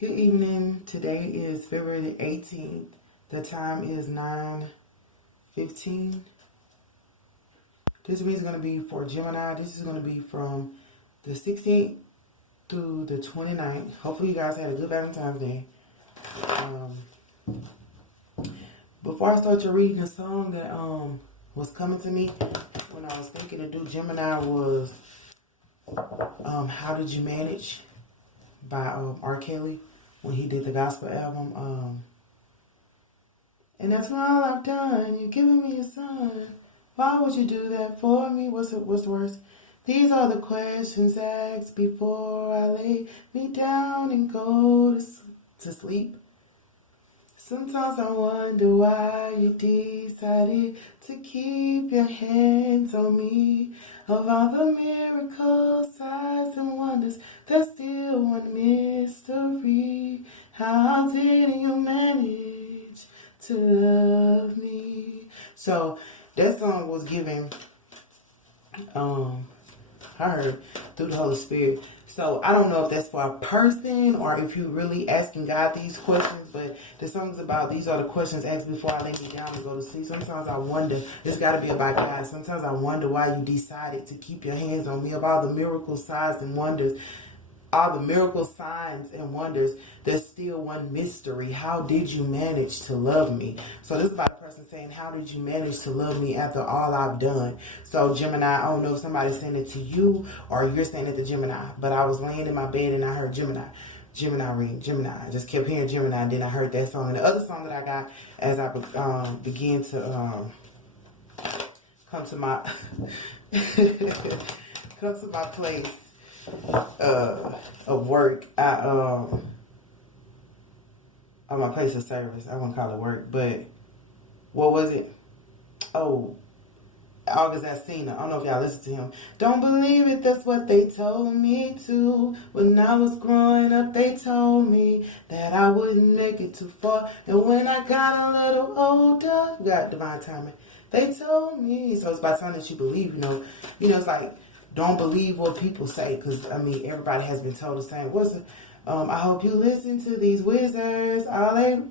Good evening. Today is February the 18th. The time is 9:15. This reading is going to be for Gemini. This is going to be from the 16th through the 29th. Hopefully you guys had a good Valentine's Day. Before I start your reading, the song that was coming to me when I was thinking to do Gemini was How Did You Manage by R. Kelly when he did the gospel album. And that's all I've done. You're giving me a son. Why would you do that for me? What's worse? These are the questions asked before I lay me down and go to sleep. Sometimes I wonder why you decided to keep your hands on me. Of all the miracles, signs, and wonders, there's still one mystery. How did you manage to love me? So that song was given, I heard through the Holy Spirit. So I don't know if that's for a person or if you're really asking God these questions, but the song's about these are the questions asked before I lay me down and go to sleep. Sometimes I wonder, it's got to be about God. Sometimes I wonder why you decided to keep your hands on me. Of all the miracle signs and wonders, all the miracle signs and wonders, there's still one mystery. How did you manage to love me? So this is about a person saying, how did you manage to love me after all I've done? So Gemini, I don't know if somebody's saying it to you or you're saying it to Gemini, but I was laying in my bed and I heard Gemini ring, Gemini. I just kept hearing Gemini, and then I heard that song. And the other song that I got as I began to come to my place of work, on my place of service. I wouldn't call it work, but what was it? Oh, August Alsina. I don't know if y'all listen to him. Don't believe it, that's what they told me to. When I was growing up, they told me that I wouldn't make it too far. And when I got a little older, got divine timing, they told me. So it's about time that you believe, you know, it's like, don't believe what people say, because, I mean, everybody has been told the same. What's it? I hope you listen to these wizards. All they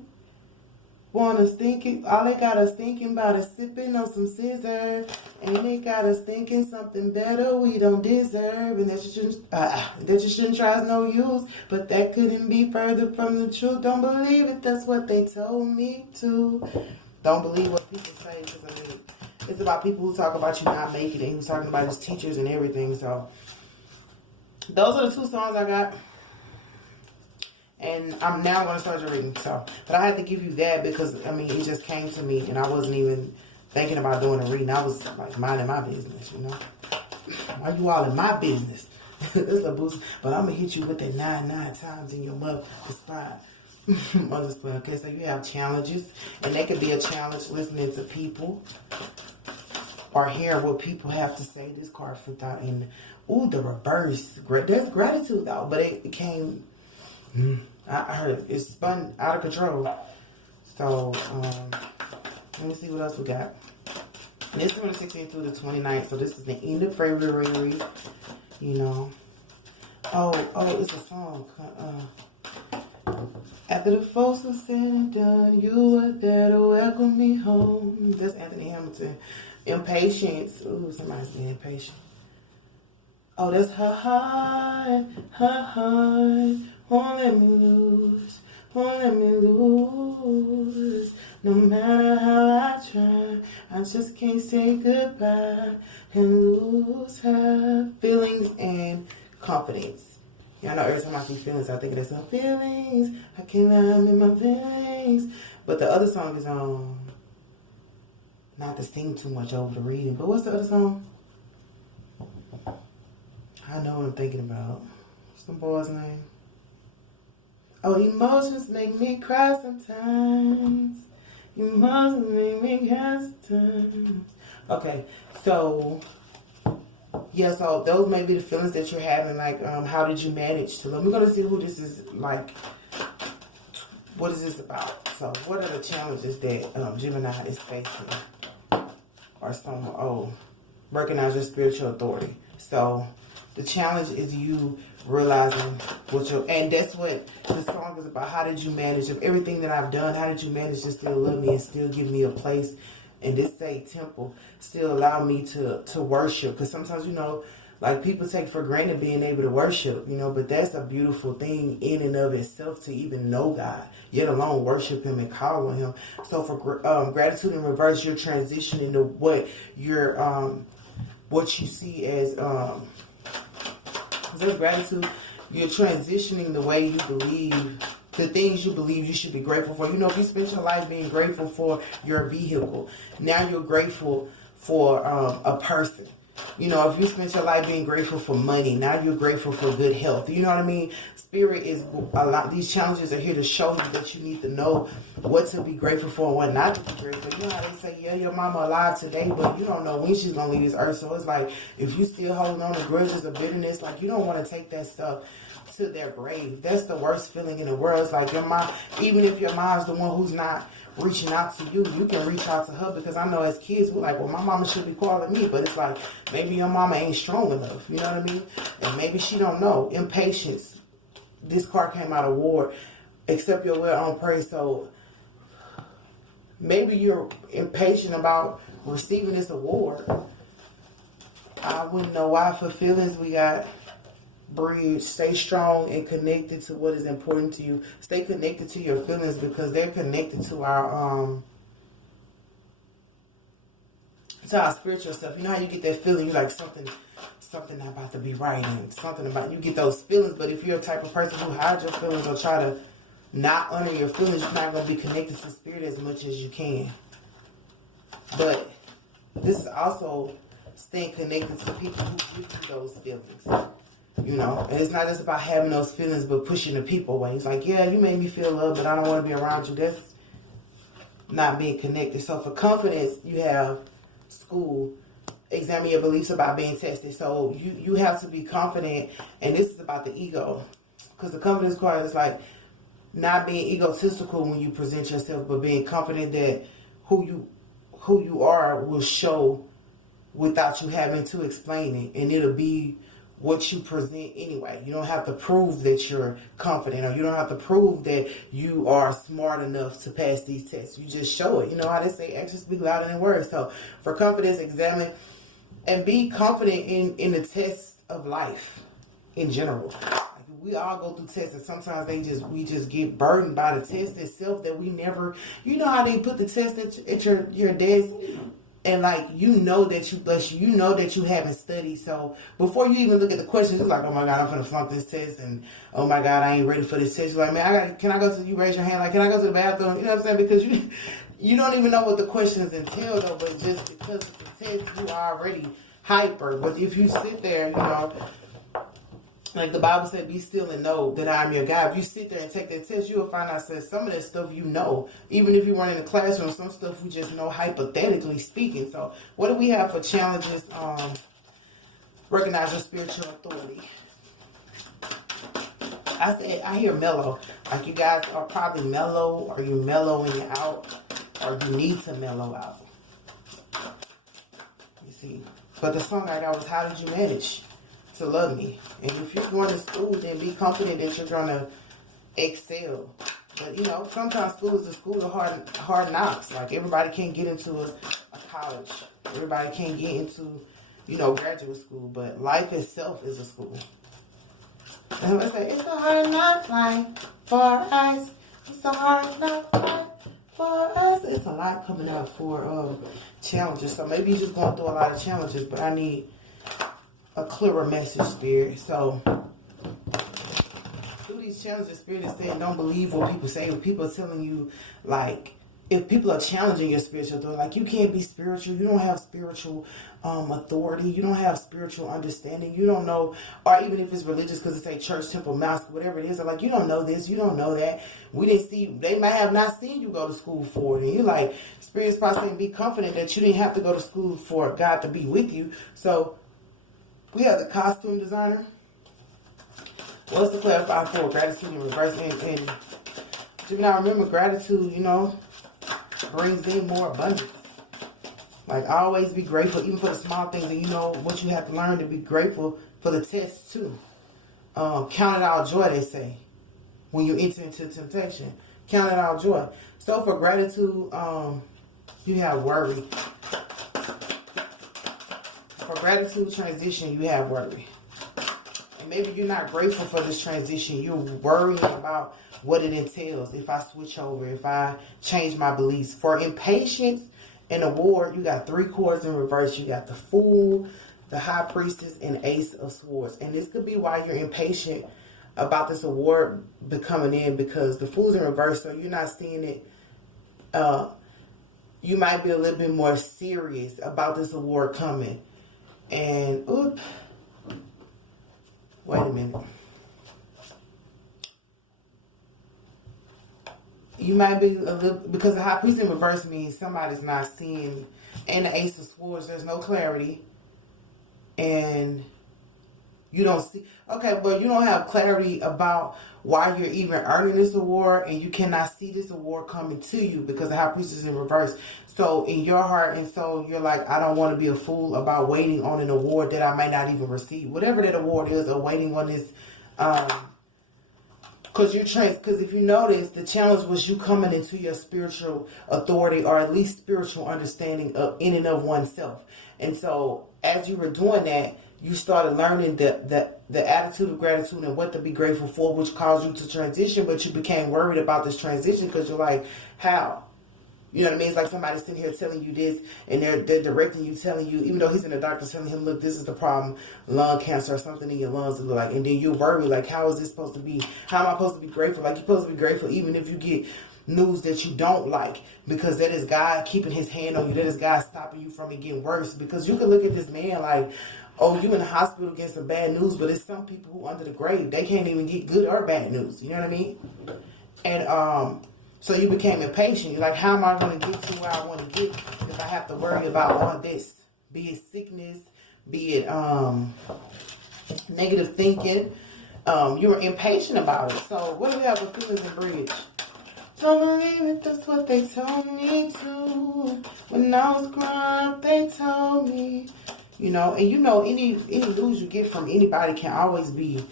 got us thinking about is sipping on some scissor. And they got us thinking something better we don't deserve. And that you shouldn't try is no use. But that couldn't be further from the truth. Don't believe it, that's what they told me to. Don't believe what people say, because, I mean, it's about people who talk about you not making it. He was talking about his teachers and everything. So those are the two songs I got. And I'm now going to start your reading. So, but I had to give you that because, I mean, it just came to me and I wasn't even thinking about doing a reading. I was like minding my business, you know. Why you all in my business? This is a boost. But I'm going to hit you with that 9 times in your mother spot. Mother's plan. Okay, so you have challenges. And they could be a challenge listening to people or hear what people have to say. This card flipped out in, the reverse. There's gratitude though, but it came, I heard it spun out of control. So, let me see what else we got. This is from the 16th through the 29th, so this is the end of February, you know. Oh, it's a song. After the folks were said and done, you were there to welcome me home. That's Anthony Hamilton. Impatience. Ooh, somebody's being impatient. Oh, that's her heart. Won't let me lose. No matter how I try, I just can't say goodbye and lose her. Feelings and confidence. Y'all know every time I see feelings, I think there's some feelings. I can't lie, I'm in my feelings. But the other song is not to sing too much over the reading. But what's the other song? I know what I'm thinking about. What's the boy's name? Oh, emotions make me cry sometimes. Emotions make me cry sometimes. Okay, so yeah, so those may be the feelings that you're having, like, how did you manage to love? We're going to see who this is, like, what is this about? So, what are the challenges that Gemini is facing? Or recognize your spiritual authority. So, the challenge is you realizing what you're, and that's what the song is about. How did you manage of everything that I've done? How did you manage to still love me and still give me a place in this state temple? Still allow me to worship? Because sometimes, you know, like people take for granted being able to worship, you know, but that's a beautiful thing in and of itself to even know God, yet alone worship Him and call on Him. So for gratitude in reverse, you're transitioning to what you're, what you see as, that's gratitude. You're transitioning the way you believe, the things you believe you should be grateful for. You know, if you spend your life being grateful for your vehicle, now you're grateful for a person. You know, if you spent your life being grateful for money, now you're grateful for good health. You know what I mean? Spirit is a lot. These challenges are here to show you that you need to know what to be grateful for and what not to be grateful for. You know how they say, yeah, your mama alive today, but you don't know when she's going to leave this earth. So it's like, if you still holding on to grudges or bitterness, like you don't want to take that stuff to their grave. That's the worst feeling in the world. It's like your mom, even if your mom's the one who's not reaching out to you, you can reach out to her, because I know as kids we're like, well, my mama should be calling me, but it's like maybe your mama ain't strong enough, you know what I mean? And maybe she don't know. Impatience. This card came out of war. Accept your will on praise. So maybe you're impatient about receiving this award. I wouldn't know why. For feelings, we got bridge. Stay strong and connected to what is important to you. Stay connected to your feelings, because they're connected to our spiritual stuff. You know how you get that feeling, you like something not about to be right, and something about, you get those feelings. But if you're a type of person who hides your feelings or try to not honor your feelings, you're not going to be connected to spirit as much as you can. But this is also staying connected to people who give you those feelings. You know, and it's not just about having those feelings, but pushing the people away. It's like, yeah, you made me feel love, but I don't want to be around you. That's not being connected. So for confidence, you have school. Examine your beliefs about being tested. So you have to be confident, and this is about the ego. Because the confidence card is like not being egotistical when you present yourself, but being confident that who you are will show without you having to explain it. And it'll be what you present anyway. You don't have to prove that you're confident, or you don't have to prove that you are smart enough to pass these tests. You just show it. You know how they say actions speak louder than words. So for confidence, examine and be confident in the tests of life in general. Like, we all go through tests, and sometimes we just get burdened by the test itself that we never. You know how they put the test at your desk. And like, you know that you haven't studied. So before you even look at the questions, it's like, oh my God, I'm gonna flunk this test, and oh my God, I ain't ready for this test. You're like, man, can I go to, you raise your hand, like, can I go to the bathroom? You know what I'm saying? Because you don't even know what the questions entail though, but just because it's the test, you are already hyper. But if you sit there, you know, like the Bible said, be still and know that I am your God. If you sit there and take that test, you will find out that some of that stuff you know. Even if you weren't in the classroom, some stuff we just know hypothetically speaking. So what do we have for challenges? Recognize your spiritual authority. I hear mellow. Like you guys are probably mellow, or you're mellowing out, or you need to mellow out. You see. But the song I got was, how did you manage to love me? And if you're going to school, then be confident that you're going to excel. But you know, sometimes school is the school of hard knocks. Like everybody can't get into a college. Everybody can't get into, you know, graduate school. But life itself is a school. And I say, it's a hard knock life for us. It's a hard knock life for us. It's a lot coming out for challenges. So maybe you're just going through a lot of challenges, but I need a clearer message, Spirit. So through these challenges, Spirit is saying, don't believe what people say. When people are telling you, like, if people are challenging your spiritual authority, like, you can't be spiritual, you don't have spiritual authority, you don't have spiritual understanding, you don't know, or even if it's religious, because it's a church, temple, mosque, whatever it is, they're like, you don't know this, you don't know that. We didn't see, they might have not seen you go to school for it. And you're like, Spirit's probably saying, be confident that you didn't have to go to school for God to be with you. So we have the costume designer. What's to clarify for gratitude in reverse? And Gemini, remember, gratitude, you know, brings in more abundance. Like, always be grateful, even for the small things. And you know what you have to learn to be grateful for the test too. Count it all joy, they say, when you enter into temptation. Count it all joy. So for gratitude, you have worry. For gratitude transition, you have worry. And maybe you're not grateful for this transition. You're worrying about what it entails. If I switch over, if I change my beliefs. For impatience and award, you got 3 chords in reverse. You got the Fool, the High Priestess, and Ace of Swords. And this could be why you're impatient about this award becoming in, because the Fool's in reverse, so you're not seeing it. You might be a little bit more serious about this award coming. And, wait a minute. You might be a little, because the High Priest in reverse means somebody's not seeing, and the Ace of Swords, there's no clarity. And you don't see, okay, but you don't have clarity about why you're even earning this award, and you cannot see this award coming to you because the High Priest is in reverse. So in your heart and soul, you're like, I don't want to be a fool about waiting on an award that I might not even receive. Whatever that award is, or waiting on this, because if you notice, the challenge was you coming into your spiritual authority, or at least spiritual understanding of in and of oneself. And so as you were doing that, you started learning the attitude of gratitude and what to be grateful for, which caused you to transition. But you became worried about this transition because you're like, how? You know what I mean? It's like somebody sitting here telling you this, and they're directing you, telling you, even though he's in the doctor, telling him, look, this is the problem, lung cancer or something in your lungs. And like, and then you're worried, like, how is this supposed to be? How am I supposed to be grateful? Like, you're supposed to be grateful even if you get news that you don't like, because that is God keeping his hand on you. That is God stopping you from it getting worse. Because you can look at this man like, oh, you in the hospital getting some bad news, but it's some people who under the grave, they can't even get good or bad news. You know what I mean? And so you became impatient. You're like, how am I going to get to where I want to get if I have to worry about all this? Be it sickness, be it negative thinking. You were impatient about it. So what do we have with feelings and bridge? Don't believe it, that's what they told me to. When I was growing up, they told me. You know, and you know, any news you get from anybody can always be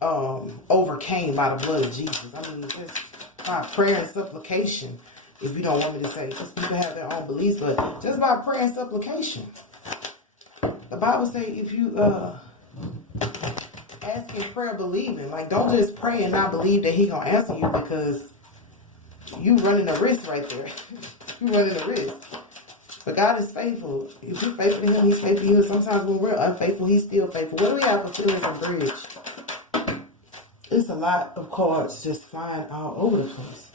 overcame by the blood of Jesus. I mean, just by prayer and supplication, if you don't want me to say, because people have their own beliefs, but just by prayer and supplication. The Bible says if you ask in prayer believing, like, don't just pray and not believe that he gonna answer you, because you running a risk right there. You running a risk. But God is faithful. If you're faithful to him, he's faithful to you. Sometimes when we're unfaithful, he's still faithful. What do we have for feelings and bridge? It's a lot of cards just flying all over the place.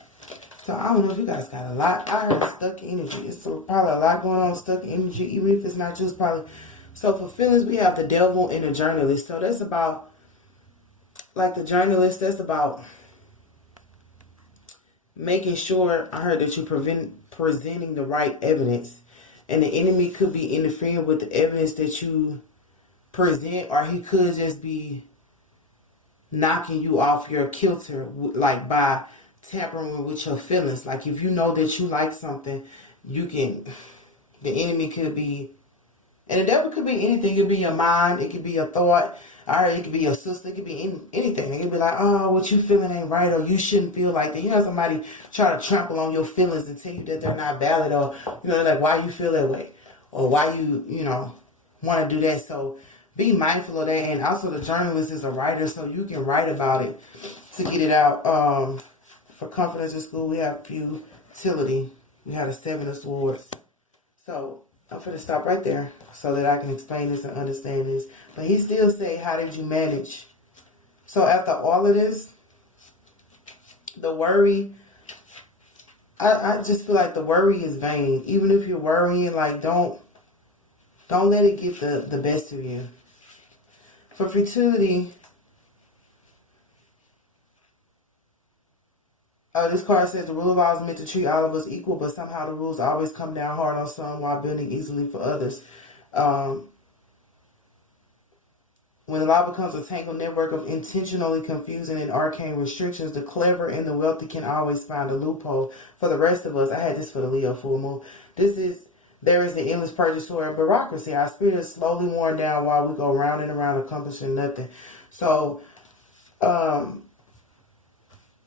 So I don't know if you guys got a lot. I heard stuck energy. It's probably a lot going on, stuck energy, even if it's not just probably. So for feelings, we have the devil and the journalist. So that's about, like the journalist, that's about making sure, I heard that you're presenting the right evidence. And the enemy could be interfering with the evidence that you present, or he could just be knocking you off your kilter, like by tampering with your feelings. Like if you know that you like something, the enemy could be, and the devil could be anything. It could be your mind, it could be your thought, it could be your sister, it could be anything. It could be like, oh, what you feeling ain't right, or you shouldn't feel like that. You know, somebody try to trample on your feelings and tell you that they're not valid, or, you know, like why you feel that way, or why you want to do that. So be mindful of that. And also the journalist is a writer, so you can write about it to get it out. For confidence in school, we have futility. We have the 7 of Swords. So I'm going to stop right there so that I can explain this and understand this. But he still say, how did you manage? So after all of this, the worry, I just feel like the worry is vain. Even if you're worrying, like don't let it get the best of you. For futility, this card says the rule of law is meant to treat all of us equal, but somehow the rules always come down hard on some while building easily for others. When the law becomes a tangled network of intentionally confusing and arcane restrictions, the clever and the wealthy can always find a loophole. For the rest of us, I had this for the Leo full moon. There is the endless purgatory of bureaucracy. Our spirit is slowly worn down while we go round and around accomplishing nothing. So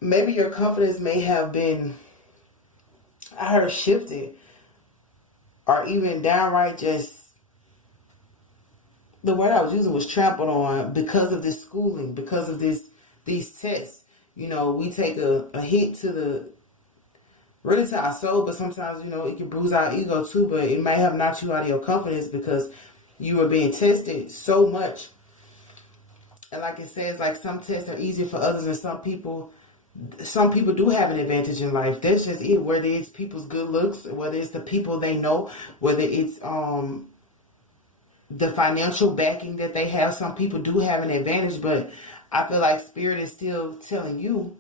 maybe your confidence may have been, I heard, shifted, or even downright just, the word I was using was trampled on, because of this schooling, because of these tests. You know, we take a hit to the, really to our soul, but sometimes, you know, it can bruise our ego too, but it might have knocked you out of your confidence because you were being tested so much. And like it says, like, some tests are easier for others, and some people do have an advantage in life. That's just it. Whether it's people's good looks, whether it's the people they know, whether it's the financial backing that they have, some people do have an advantage. But I feel like Spirit is still telling you,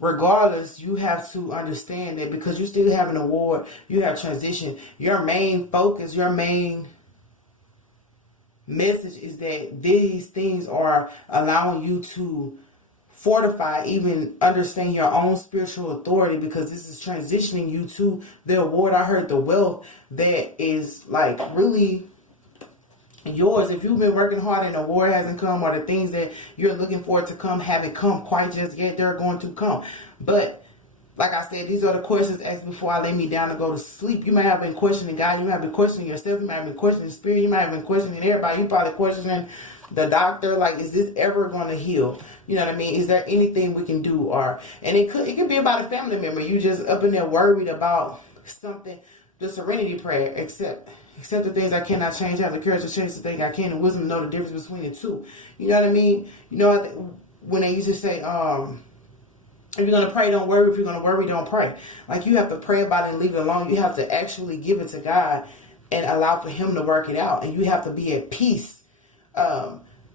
regardless, you have to understand that because you still have an award, you have transition. Your main focus, your main message is that these things are allowing you to fortify, even understand your own spiritual authority, because this is transitioning you to the award. I heard the wealth that is like really yours. If you've been working hard and the award hasn't come, or the things that you're looking for to come haven't come quite just yet, they're going to come. But like I said, these are the questions asked before I lay me down to go to sleep. You might have been questioning God. You might have been questioning yourself. You might have been questioning Spirit. You might have been questioning everybody. You probably questioning the doctor. Like, is this ever going to heal? You know what I mean? Is there anything we can do? And it could be about a family member. You just up in there worried about something. The serenity prayer, accept the things I cannot change. Have the courage to change the things I can, and wisdom to know the difference between the two. You know what I mean? You know, when they used to say, if you're going to pray, don't worry. If you're going to worry, don't pray. Like, you have to pray about it and leave it alone. You have to actually give it to God and allow for Him to work it out. And you have to be at peace,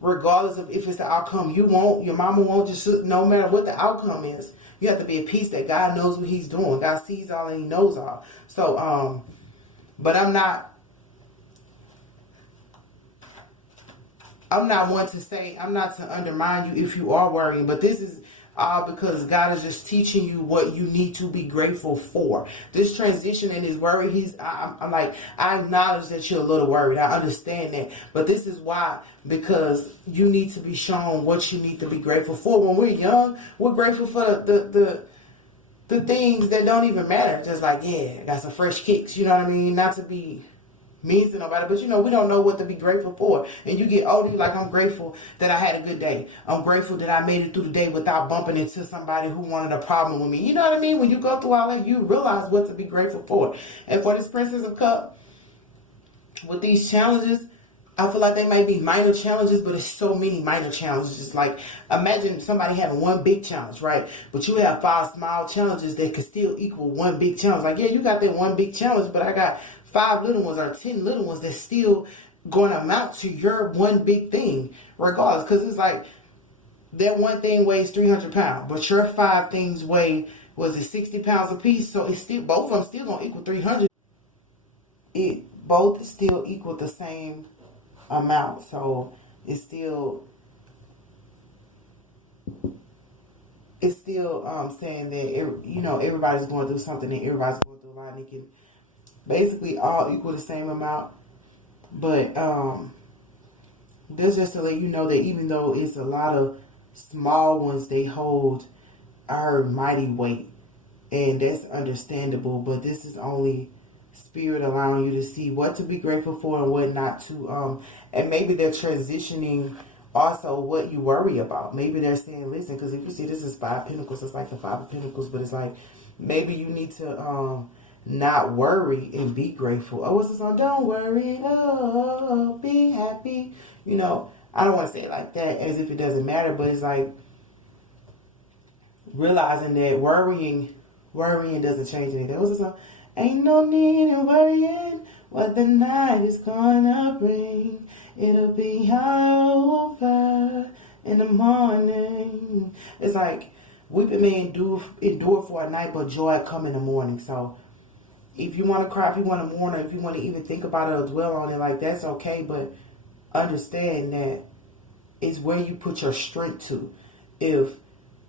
regardless of if it's the outcome you want. Your mama won't, just no matter what the outcome is. You have to be at peace that God knows what He's doing. God sees all and He knows all. So, but I'm not one to say, I'm not to undermine you if you are worrying, but this is all because God is just teaching you what you need to be grateful for. This transition and His worry, I'm like, I acknowledge that you're a little worried. I understand that. But this is why, because you need to be shown what you need to be grateful for. When we're young, we're grateful for the things that don't even matter. Just like, yeah, I got some fresh kicks. You know what I mean? Not to be means to nobody, but you know, we don't know what to be grateful for. And you get older, you're like, I'm grateful that I had a good day. I'm grateful that I made it through the day without bumping into somebody who wanted a problem with me. You know what I mean? When you go through all that, you realize what to be grateful for. And for this Princess of Cup, with these challenges, I feel like they might be minor challenges, but it's so many minor challenges. It's like, imagine somebody having one big challenge, right? But you have 5 small challenges that could still equal one big challenge. Like, yeah, you got that one big challenge, but I got 5 little ones or 10 little ones that's still going to amount to your one big thing, regardless. Because it's like, that one thing weighs 300 pounds, but your 5 things weigh, was it 60 pounds a piece? So it's still, both of them still going to equal 300. It both still equal the same amount. So it's still saying that, you know, everybody's going through something, and everybody's going through a lot, and it can basically all equal the same amount. But this just to let you know that even though it's a lot of small ones, they hold our mighty weight, and that's understandable. But this is only Spirit allowing you to see what to be grateful for and what not to. And maybe they're transitioning also what you worry about. Maybe they're saying, listen, because if you see, this is 5 Pentacles, it's like the 5 of Pentacles, but it's like, maybe you need to not worry and be grateful. Oh, what's this song? Don't worry, oh, be happy. You know, I don't want to say it like that as if it doesn't matter, but it's like realizing that worrying doesn't change anything. What's this song? Ain't no need in worrying what the night is gonna bring. It'll be over in the morning. It's like, weeping may endure for a night, but joy come in the morning. So if you want to cry, if you want to mourn, or if you want to even think about it or dwell on it, like, that's okay. But understand that it's where you put your strength to. If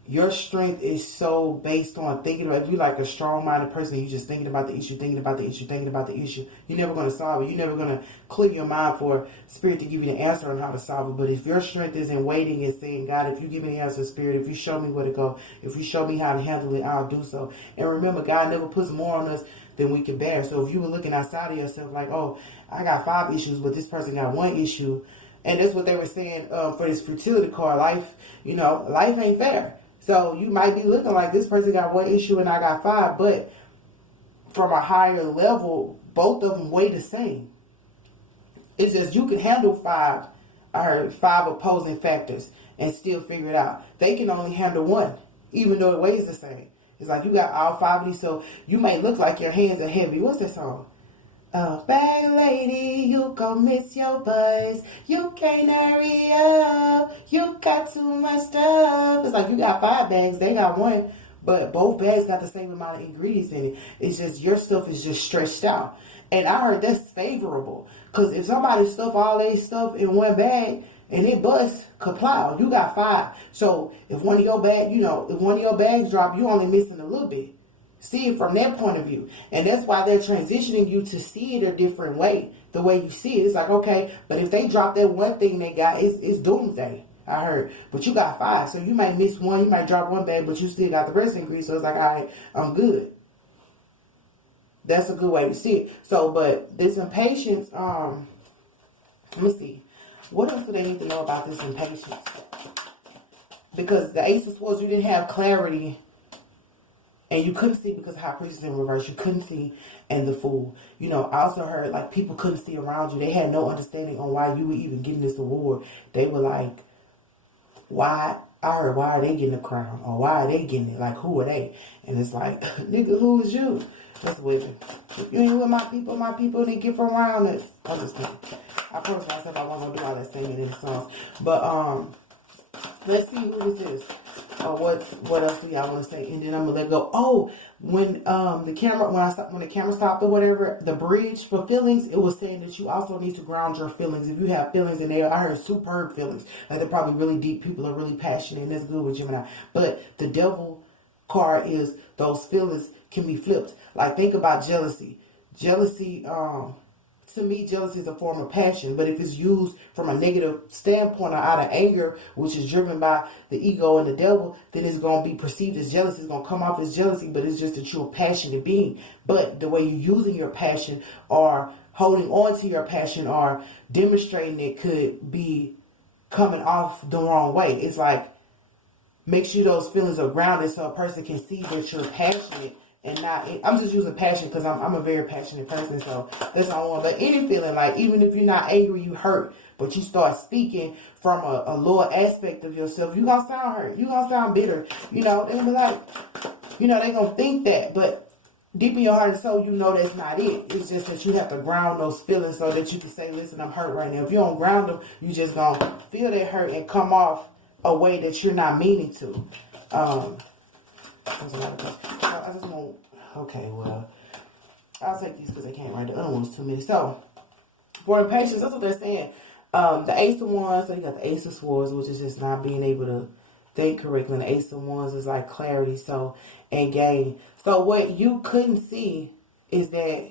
your strength is so based on thinking about, if you're like a strong-minded person, you're just thinking about the issue, thinking about the issue, thinking about the issue, you're never going to solve it. You're never going to clear your mind for Spirit to give you the answer on how to solve it. But if your strength is in waiting and saying, God, if you give me the answer, Spirit, if you show me where to go, if you show me how to handle it, I'll do so. And remember, God never puts more on us than we can bear. So if you were looking outside of yourself like, oh, I got 5 issues, but this person got 1 issue, and that's what they were saying for this fertility card. Life, life ain't fair. So you might be looking like this person got 1 issue and I got 5, but from a higher level, both of them weigh the same. It's just you can handle 5 or 5 opposing factors and still figure it out. They can only handle 1, even though it weighs the same. It's like you got all 5 of these, so you may look like your hands are heavy. What's that song? Bag lady, you gon' miss your buzz. You can't hurry up. You got too much stuff. It's like you got 5 bags, they got 1, but both bags got the same amount of ingredients in it. It's just your stuff is just stretched out. And I heard that's favorable. Because if somebody stuff all their stuff in 1 bag and it busts, kaplow, you got 5. So if one of your bags drop, you only missing a little bit. See it from that point of view. And that's why they're transitioning you to see it a different way. The way you see it. It's like, okay, but if they drop that 1 thing they got, it's doomsday. I heard. But you got 5. So you might miss 1. You might drop 1 bag, but you still got the rest increase. So it's like, all right, I'm good. That's a good way to see it. So, but this impatience, let me see. What else do they need to know about this impatience? Because the Ace of Swords, you didn't have clarity. And you couldn't see because High Priestess in reverse. You couldn't see. And the Fool. I also heard like people couldn't see around you. They had no understanding on why you were even getting this award. They were like, why? I heard, why are they getting the crown? Or why are they getting it? Like, who are they? And it's like, nigga, who is you? That's women. If you ain't with my people need to get from around us. I'm just kidding. I promised myself I wasn't going to do all that singing in the songs. But, let's see who this is. What else do y'all want to say? And then I'm gonna let go. Oh, when the camera stopped or whatever, the bridge for feelings, it was saying that you also need to ground your feelings. If you have feelings, and I heard superb feelings, like they're probably really deep. People are really passionate, and that's good with Gemini. But the Devil card is those feelings can be flipped. Like think about jealousy. Jealousy, to me, jealousy is a form of passion, but if it's used from a negative standpoint or out of anger, which is driven by the ego and the devil, then it's going to be perceived as jealousy. It's going to come off as jealousy, but it's just that you're a passionate being. But the way you're using your passion or holding on to your passion or demonstrating it could be coming off the wrong way. It's like, make sure those feelings are grounded so a person can see that you're passionate. And not, I'm just using passion because I'm a very passionate person, so that's all I want. But any feeling, like even if you're not angry, you hurt, but you start speaking from a lower aspect of yourself, you gonna sound hurt, you gonna sound bitter. They're gonna be like, they gonna think that, but deep in your heart and soul, that's not it. It's just that you have to ground those feelings so that you can say, listen, I'm hurt right now. If you don't ground them, you just gonna feel that hurt and come off a way that you're not meaning to. I just won't. Okay, well, I'll take these because I can't write the other ones too many. So, for impatience, that's what they're saying. The Ace of Wands, so you got the Ace of Swords, which is just not being able to think correctly. And the Ace of Wands is like clarity, and gain. So, what you couldn't see is that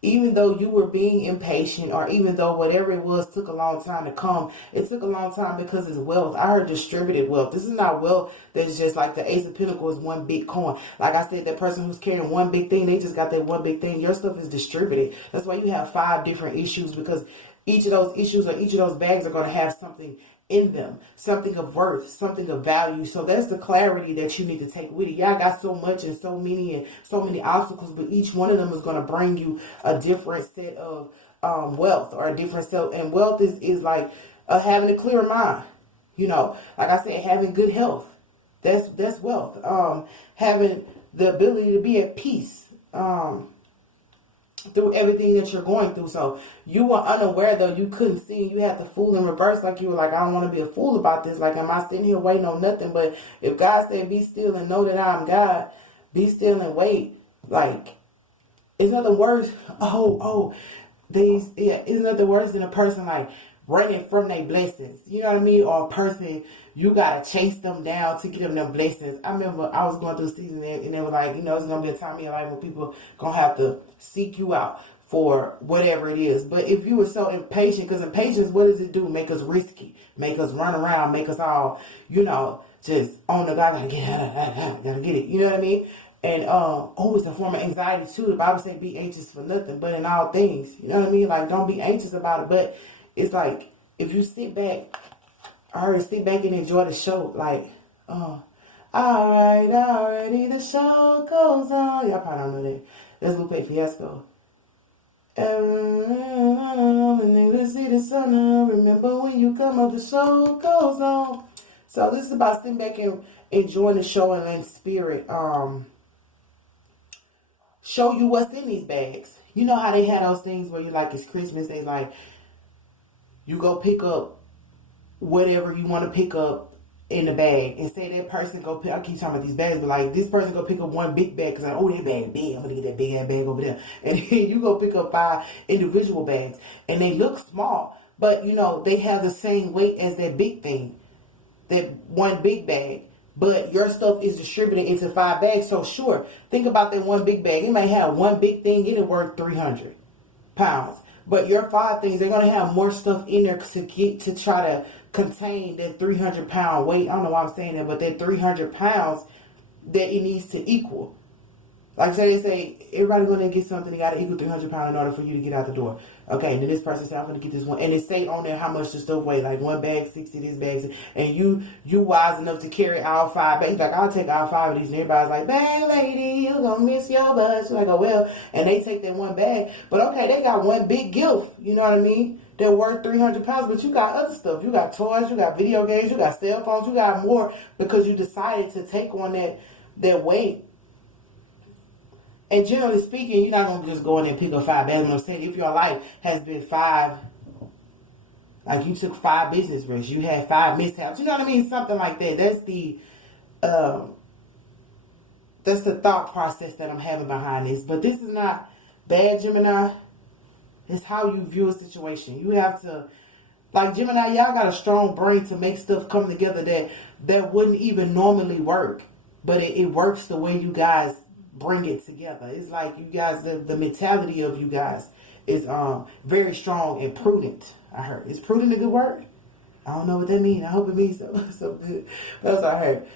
even though you were being impatient, or even though whatever it was took a long time to come, it took a long time because it's wealth. I heard distributed wealth. This is not wealth that's just like the Ace of Pentacles is one big coin. Like I said, that person who's carrying one big thing, they just got that one big thing. Your stuff is distributed. That's why you have 5 different issues, because each of those issues or each of those bags are going to have something in them, something of worth, something of value. So that's the clarity that you need to take with it. Yeah, I got so much and so many obstacles, but each one of them is going to bring you a different set of wealth, or a different set. And wealth is like having a clear mind. Like I said, having good health. That's wealth. Having the ability to be at peace. Through everything that you're going through. So you were unaware, though. You couldn't see. You had the Fool in reverse. Like you were like, I don't want to be a fool about this. Like, am I sitting here waiting on nothing? But if God said, be still and know that I'm God, be still and wait. Like, it's nothing worse. It's nothing worse than a person like running from their blessings. You know what I mean? Or a person, you got to chase them down to get them their blessings. I remember I was going through a season and they were like, you know, it's going to be a time in your life when people going to have to seek you out for whatever it is. But if you were so impatient, because impatience, what does it do? Make us risky, make us run around, make us all, you know, just on the guy, gotta get it, gotta get it. You know what I mean? And it's a form of anxiety too. The Bible says be anxious for nothing, but in all things. You know what I mean? Like, don't be anxious about it. But it's like, if you sit back, sit back and enjoy the show. Like, alrighty, the show goes on. Y'all probably don't know that. That's Lupe Fiasco. And see the sun. Remember when you come up, the show goes on. So this is about sitting back and enjoying the show and in spirit. Show you what's in these bags. You know how they had those things where you like, it's Christmas. They like, you go pick up whatever you want to pick up in the bag, and say that person go pick, I keep talking about these bags, but like, this person go pick up one big bag, because like, oh, that bag big, I'm gonna get that big ass bag over there, and then you go pick up 5 individual bags, and they look small, but you know, they have the same weight as that big thing, that one big bag, but your stuff is distributed into 5 bags. So sure, think about that one big bag. You may have one big thing in it worth 300 pounds, but your 5 things, they're gonna have more stuff in there to try to contain that 300-pound weight. I don't know why I'm saying that, but that 300 pounds that it needs to equal. Like they say, everybody gonna get something, they gotta equal 300 pounds in order for you to get out the door. Okay, and then this person said, I'm gonna get this one, and it say on there how much the stuff weigh, like one bag 60, this bag, and you wise enough to carry all 5 bags. Like, I'll take all 5 of these, and everybody's like, bag lady, you gonna miss your bus. You're like, oh well, and they take that one bag, but okay, they got one big gift, you know what I mean? They're worth 300 pounds, but you got other stuff. You got toys, you got video games, you got cell phones, you got more, because you decided to take on that weight. And generally speaking, you're not going to just go in there and pick up 5 bags. I'm saying, if your life has been 5, like you took 5 business risks, you had 5 mishaps, you know what I mean? Something like that. That's the thought process that I'm having behind this. But this is not bad, Gemini. It's how you view a situation. You have to, like Gemini, y'all got a strong brain to make stuff come together that wouldn't even normally work. But it works the way you guys bring it together. It's like you guys, the mentality of you guys is very strong and prudent. I heard. Is prudent a good word? I don't know what that means. I hope it means so good. But that's what I heard.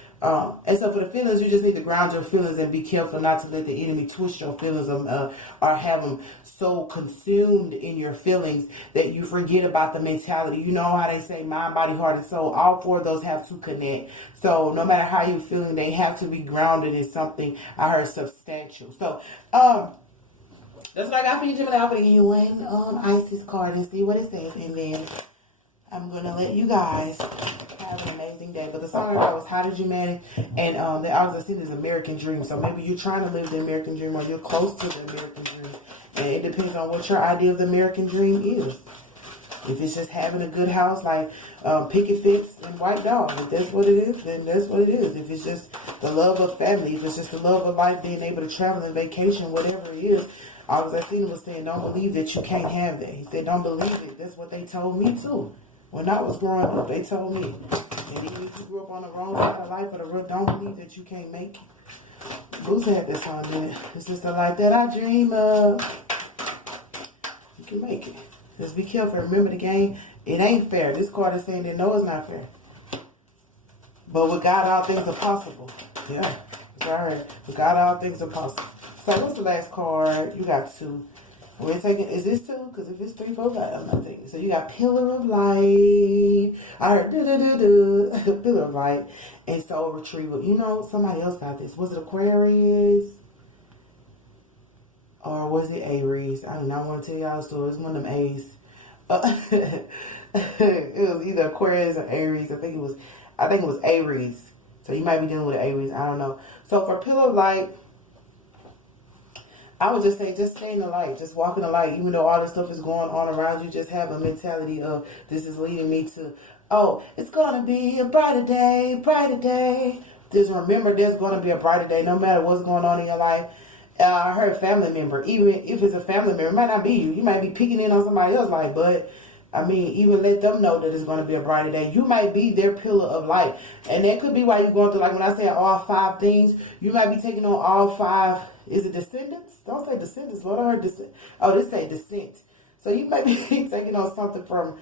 And so for the feelings, you just need to ground your feelings and be careful not to let the enemy twist your feelings or have them so consumed in your feelings that you forget about the mentality. You know how they say mind, body, heart, and soul. All 4 of those have to connect. So no matter how you're feeling, they have to be grounded in something, I heard, substantial. So that's what I got for you, Gemini. I'm going to give you one Isis card and see what it says. And then I'm going to let you guys have an amazing day. But the song I got was How Did You Manage? And the I see this American Dream. So maybe you're trying to live the American Dream, or you're close to the American Dream. And it depends on what your idea of the American Dream is. If it's just having a good house like picket fence and white dog, if that's what it is, then that's what it is. If it's just the love of family, if it's just the love of life, being able to travel and vacation, whatever it is. All I seen was saying, don't believe that you can't have that. He said, don't believe it. That's what they told me too. When I was growing up, they told me. And even if you grew up on the wrong side of life, or the road, don't believe that you can't make it. Bruce had this song in it. It's just the life that I dream of. You can make it. Just be careful. Remember the game. It ain't fair. This card is saying that no, it's not fair. But with God, all things are possible. Yeah, it's all right. With God, all things are possible. So what's the last card? You got 2. We're taking, is this 2? Because if it's 3, 4, 5, I'm not taking it. So you got Pillar of Light. I heard Pillar of Light and Soul Retrieval. You know, somebody else got this. Was it Aquarius? Or was it Aries? I do not want to tell y'all the story. It's one of them A's. It was either Aquarius or Aries. I think it was Aries. So you might be dealing with Aries. I don't know. So for Pillar of Light, I would just say, just stay in the light. Just walk in the light. Even though all this stuff is going on around you, just have a mentality of, this is leading me to, oh, it's going to be a brighter day, brighter day. Just remember, there's going to be a brighter day, no matter what's going on in your life. I heard family member, even if it's a family member, it might not be you. You might be picking in on somebody else, like, but I mean, even let them know that it's going to be a brighter day. You might be their pillar of light. And that could be why you're going through, like when I say all 5 things, you might be taking on all 5. Is it descendants? Don't say descendants. Lord, I heard descent. Oh, this say descent. So you might be taking on something from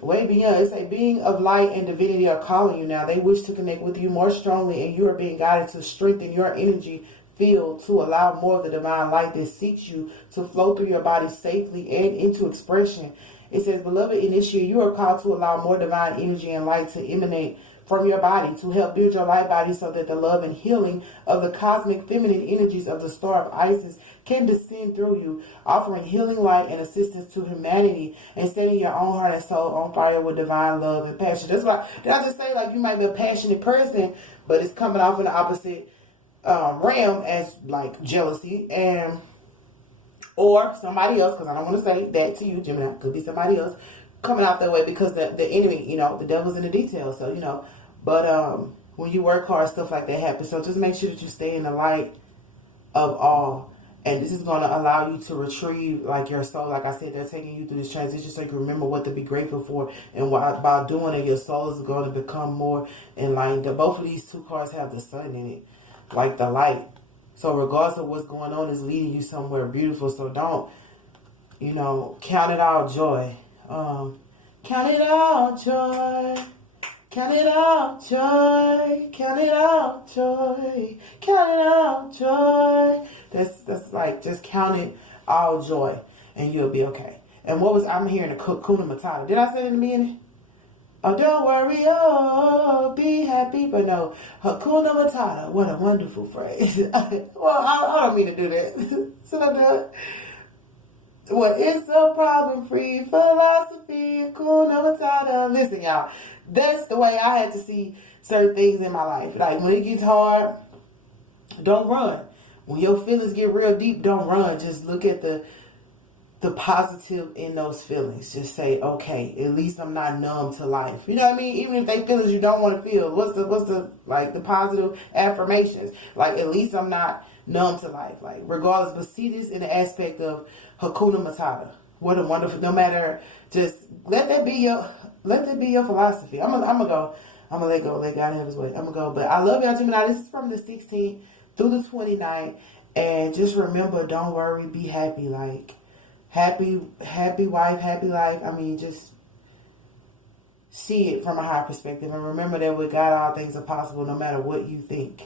way beyond. It's a being of light and divinity are calling you now. They wish to connect with you more strongly, and you are being guided to strengthen your energy field to allow more of the divine light that seeks you to flow through your body safely and into expression. It says, beloved initiate, you are called to allow more divine energy and light to emanate from your body to help build your light body so that the love and healing of the cosmic feminine energies of the star of Isis can descend through you, offering healing light and assistance to humanity and setting your own heart and soul on fire with divine love and passion. That's why, did I just say, like, you might be a passionate person, but it's coming off in the opposite realm as, like, jealousy and or somebody else, because I don't want to say that to you, Gemini. Could be somebody else coming out that way because the enemy, you know, the devil's in the details. So, you know, but when you work hard, stuff like that happens. So just make sure that you stay in the light of all. And this is going to allow you to retrieve, like, your soul. Like I said, they're taking you through this transition so you can remember what to be grateful for. And by doing it, your soul is going to become more enlightened. Both of these 2 cards have the sun in it, like the light. So regardless of what's going on, is leading you somewhere beautiful. So don't, you know, count it all joy. Count it all joy. Count it all joy. Count it all joy. Count it all joy. That's like, just count it all joy and you'll be okay. And what was, I'm hearing a Hakuna Matata. Did I say it in the beginning? Oh, don't worry, oh, be happy. But no, Hakuna Matata. What a wonderful phrase. Well, I don't mean to do that. Should I do it? Well, it's a problem-free philosophy. Hakuna Matata. Listen, y'all. That's the way I had to see certain things in my life. Like, when it gets hard, don't run. When your feelings get real deep, don't run. Just look at the positive in those feelings. Just say, okay, at least I'm not numb to life. You know what I mean? Even if they feelings you don't want to feel, what's the like the positive affirmations? Like, at least I'm not numb to life. Like, regardless, but see this in the aspect of Hakuna Matata. What a wonderful, no matter, just let that be your philosophy. I'm gonna go. I'm gonna let go. Let God have his way. I'm gonna go. But I love y'all, Gemini. This is from the 16th through the 29th. And just remember, don't worry, be happy. Like, happy wife, happy life. I mean, just see it from a higher perspective. And remember that with God, all things are possible, no matter what you think.